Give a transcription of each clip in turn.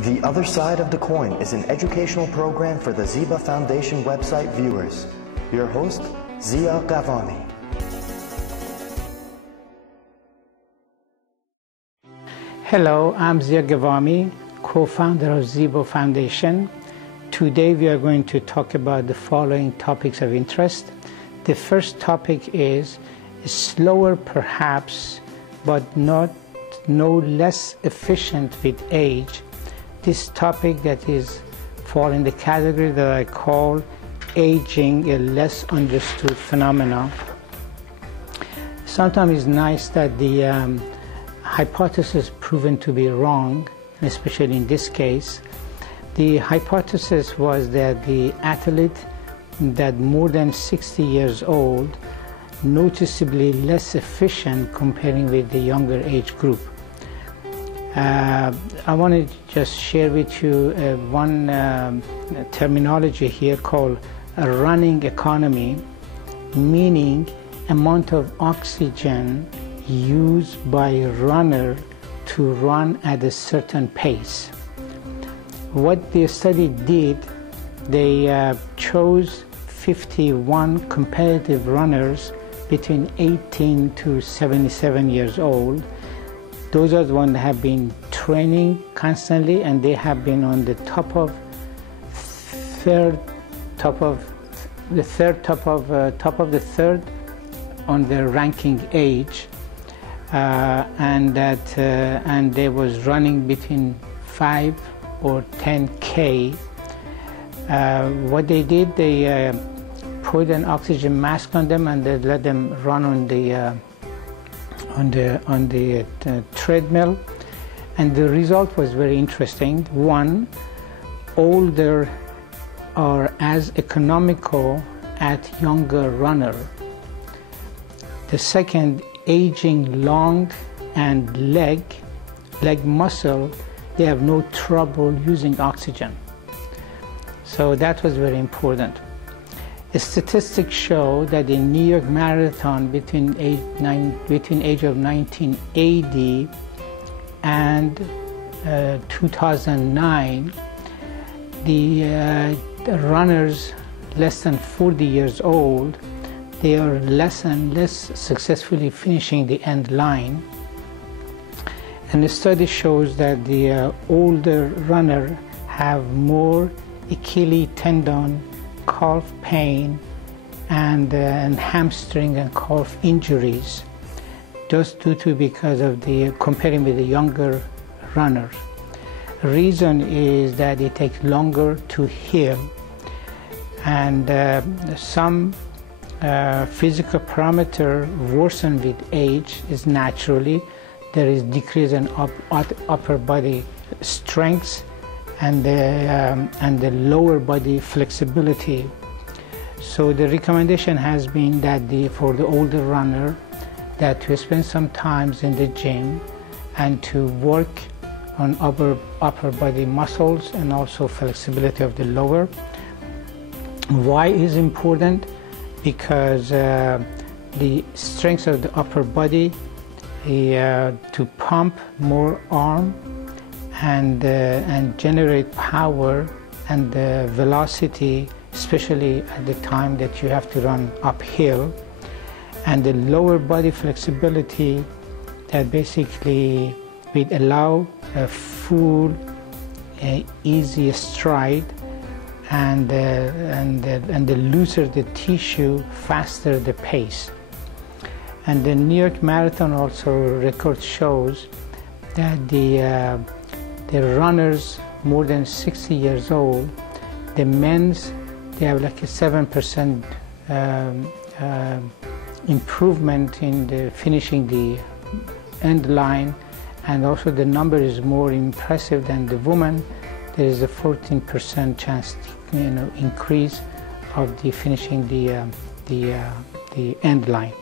The Other Side of the Coin is an educational program for the Ziba Foundation website viewers. Your host, Zia Ghavami. Hello, I'm Zia Ghavami, co-founder of Ziba Foundation. Today we are going to talk about the following topics of interest. The first topic is slower perhaps, but no less efficient with age. This topic that is fall in the category that I call aging, a less understood phenomenon. Sometimes it's nice that the hypothesis proven to be wrong, especially in this case. The hypothesis was that the athlete that more than 60 years old noticeably less efficient comparing with the younger age group. I want to just share with you one terminology here called a running economy, meaning amount of oxygen used by a runner to run at a certain pace. What the study did, they chose 51 competitive runners between 18 to 77 years old. Those are the ones that have been training constantly, and they have been on the top of the third on their ranking age, and they was running between 5 or 10K. What they did, they put an oxygen mask on them and they let them run on the treadmill, and the result was very interesting. One, older are as economical at younger runner. The second, aging long and leg muscle, they have no trouble using oxygen. So that was very important. Statistics show that in New York Marathon between age of 1980 and 2009, the runners less than 40 years old, they are less and less successfully finishing the end line. And the study shows that the older runner have more Achilles tendon, calf pain, and hamstring and calf injuries, just because of the comparing with the younger runners. The reason is that it takes longer to heal, and some physical parameter worsen with age is naturally. There is decrease in upper body strength and the lower body flexibility. So the recommendation has been that for the older runner, that to spend some time in the gym and to work on upper body muscles and also flexibility of the lower. Why is important? Because the strength of the upper body to pump more arm and generate power and velocity, especially at the time that you have to run uphill, and the lower body flexibility that basically will allow a full easy stride, and the looser the tissue, faster the pace. And the New York Marathon also record shows that the runners more than 60 years old, the men's, they have like a 7% improvement in the finishing the end line, and also the number is more impressive than the woman. There is a 14% chance, increase of the finishing the end line.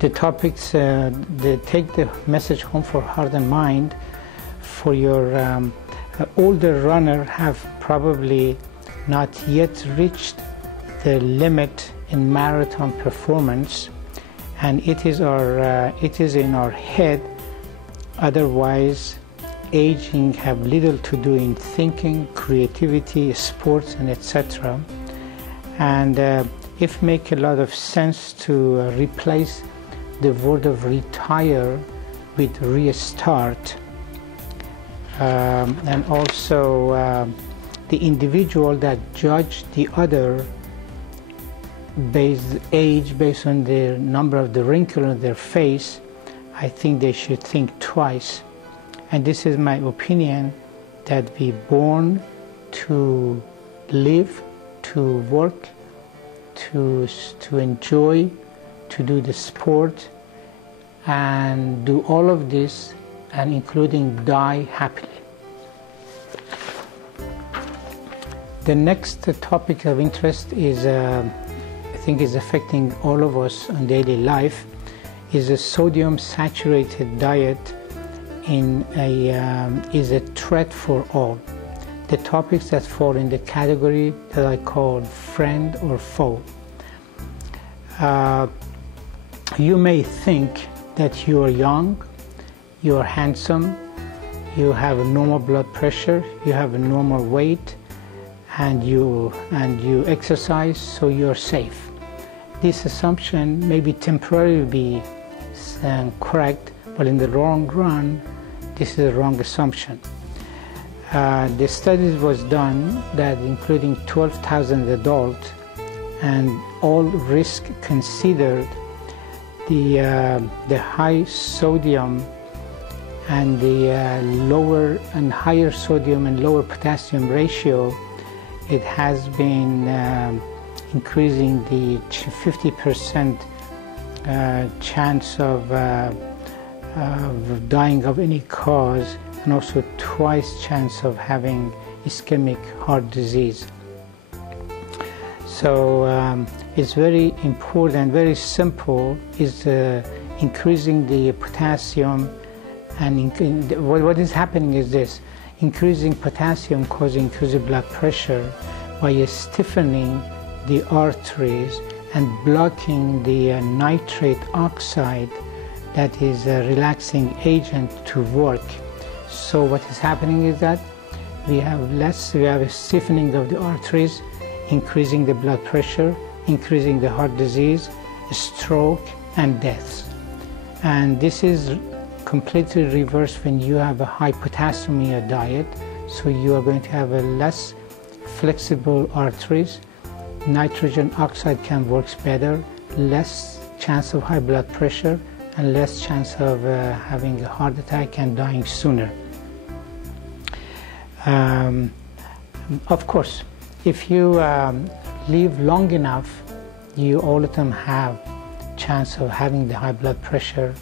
The topics, they take the message home for heart and mind. For your older runner have probably not yet reached the limit in marathon performance, and it is in our head. Otherwise, aging have little to do in thinking, creativity, sports, and etc. And it makes a lot of sense to replace the word of retire with restart. And also the individual that judge the other based on the number of the wrinkles on their face, I think they should think twice. And this is my opinion, that we born to live, to work, to enjoy, to do the sport, and do all of this, and including die happily. The next topic of interest is, I think is affecting all of us in daily life, is a sodium saturated diet is a threat for all. The topics that fall in the category that I call friend or foe. You may think that you are young, you are handsome, you have a normal blood pressure, you have a normal weight, and you exercise, so you're safe. This assumption may be temporarily be correct, but in the long run, this is a wrong assumption. The studies was done that including 12,000 adults, and all risk considered, the high sodium and the lower and higher sodium and lower potassium ratio, it has been increasing the 50% chance of dying of any cause, and also twice chance of having ischemic heart disease. So it's very important, very simple, is increasing the potassium. And what is happening is this: increasing potassium causes increased blood pressure by stiffening the arteries and blocking the nitrate oxide, that is a relaxing agent, to work. So what is happening is that we have a stiffening of the arteries, increasing the blood pressure, increasing the heart disease, stroke, and deaths. And this is completely reversed when you have a high potassium in your diet. So you are going to have a less flexible arteries, nitrogen oxide can work better, less chance of high blood pressure, and less chance of having a heart attack and dying sooner. Of course, if you live long enough, you all of them have chance of having the high blood pressure.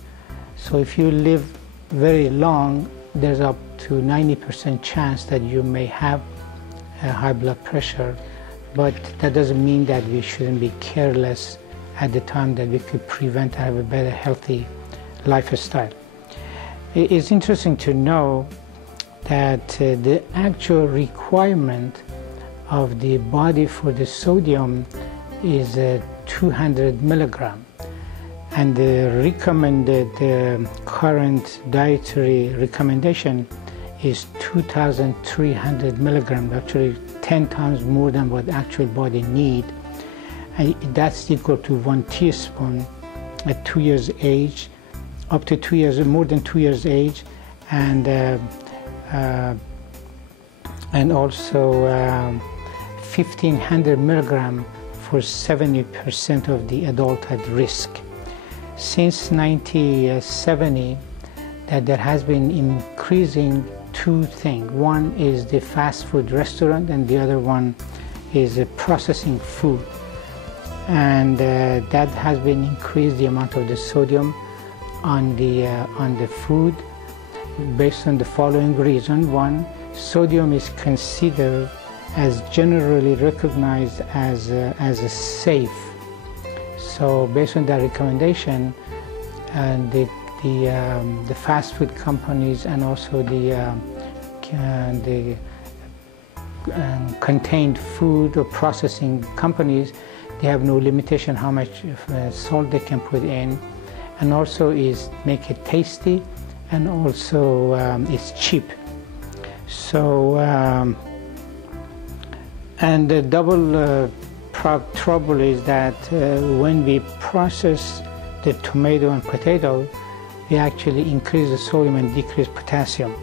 So if you live very long, there's up to 90% chance that you may have a high blood pressure, but that doesn't mean that we shouldn't be careless at the time, that we could prevent to have a better healthy lifestyle. It's interesting to know that the actual requirement of the body for the sodium is 200 milligram, and the recommended current dietary recommendation is 2,300 milligram, actually 10 times more than what actual body need. And that's equal to 1 teaspoon at 2 years age, up to 2 years, more than 2 years age, and also 1,500 milligram for 70% of the adult at risk. Since 1970, that there has been increasing two things. One is the fast food restaurant, and the other one is processing food. And that has been increased the amount of the sodium on the food based on the following reason. One, sodium is considered as generally recognized as a safe. So based on that recommendation, and the fast food companies and also the contained food or processing companies, they have no limitation how much salt they can put in, and also is make it tasty, and also it's cheap. So, and the double trouble is that when we process the tomato and potato, we actually increase the sodium and decrease potassium.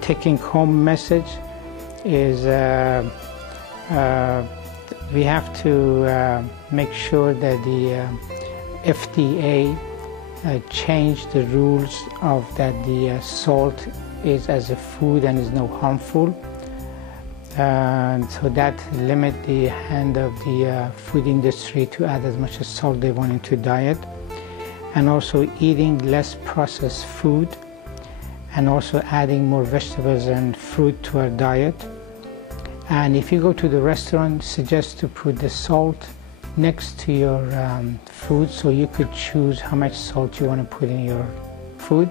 Taking home message is we have to make sure that the FDA change the rules of that the salt is as a food and is no harmful. And so that limit the hand of the food industry to add as much as salt they want into diet, and also eating less processed food, and also adding more vegetables and fruit to our diet. And if you go to the restaurant, suggest to put the salt next to your food, so you could choose how much salt you want to put in your food.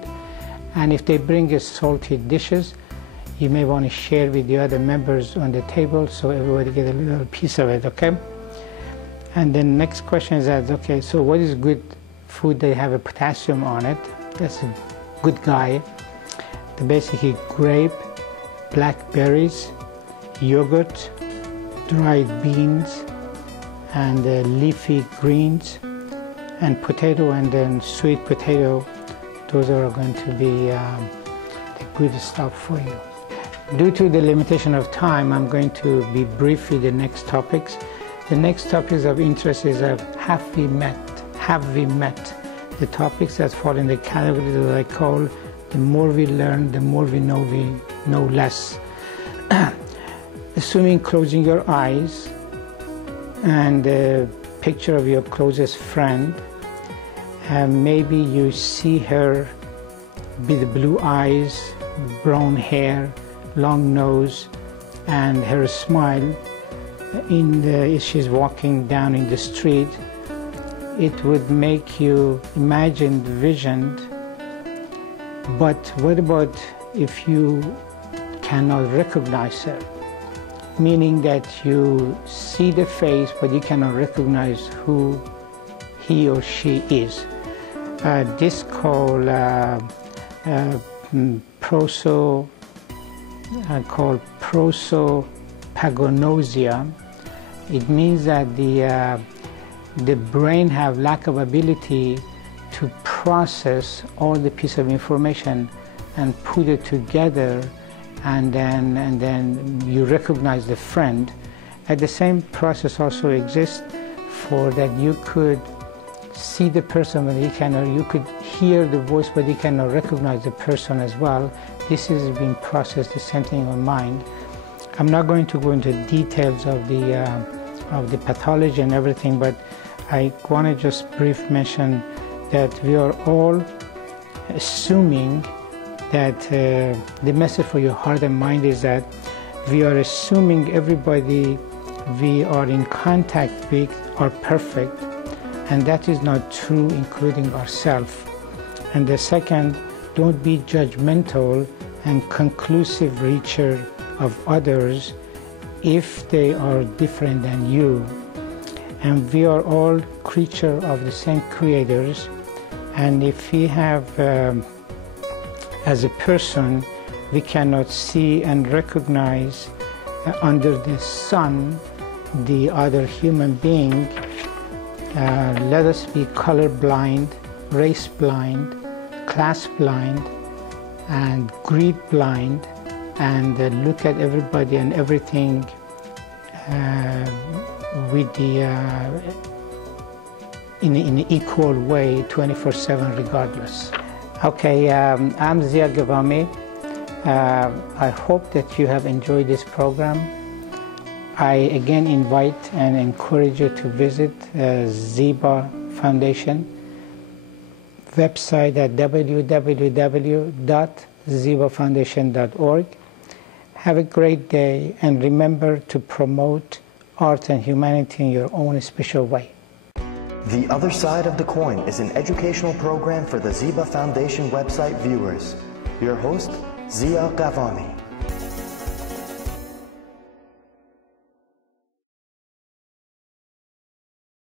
And if they bring us salty dishes, you may want to share with the other members on the table so everybody get a little piece of it, okay? And then next question is that, okay, so what is good food that have a potassium on it? That's a good guy. Basically grape, blackberries, yogurt, dried beans, and leafy greens, and potato, and then sweet potato. Those are going to be the good stuff for you. Due to the limitation of time, I'm going to be brief with the next topics. The next topics of interest is have we met? The topics that fall in the category that I call the more we learn, the more we know less. Assuming closing your eyes and a picture of your closest friend, maybe you see her with blue eyes, brown hair, long nose, and her smile as she's walking down in the street. It would make you imagine, visioned. But what about if you cannot recognize her? Meaning that you see the face, but you cannot recognize who he or she is. This called prosopagnosia. It means that the brain have lack of ability to process all the piece of information and put it together, and then you recognize the friend. And the same process also exists for that you could see the person, but you could hear the voice, but you cannot recognize the person as well. This is being processed, the same thing on mind. I'm not going to go into details of the pathology and everything, but I want to just brief mention that we are all assuming that the message for your heart and mind is that we are assuming everybody we are in contact with are perfect, and that is not true, including ourselves. And the second, don't be judgmental and conclusive reacher of others if they are different than you. And we are all creatures of the same creators, and if we have as a person we cannot see and recognize under the sun the other human being, let us be color blind, race blind, class blind, and greed blind, and look at everybody and everything with the in an equal way, 24/7 regardless. Okay, I'm Zia Ghavami. I hope that you have enjoyed this program. I again invite and encourage you to visit Ziba Foundation website at www.zibafoundation.org. Have a great day, and remember to promote art and humanity in your own special way. The Other Side of the Coin is an educational program for the Ziba Foundation website viewers. Your host, Zia Ghavami.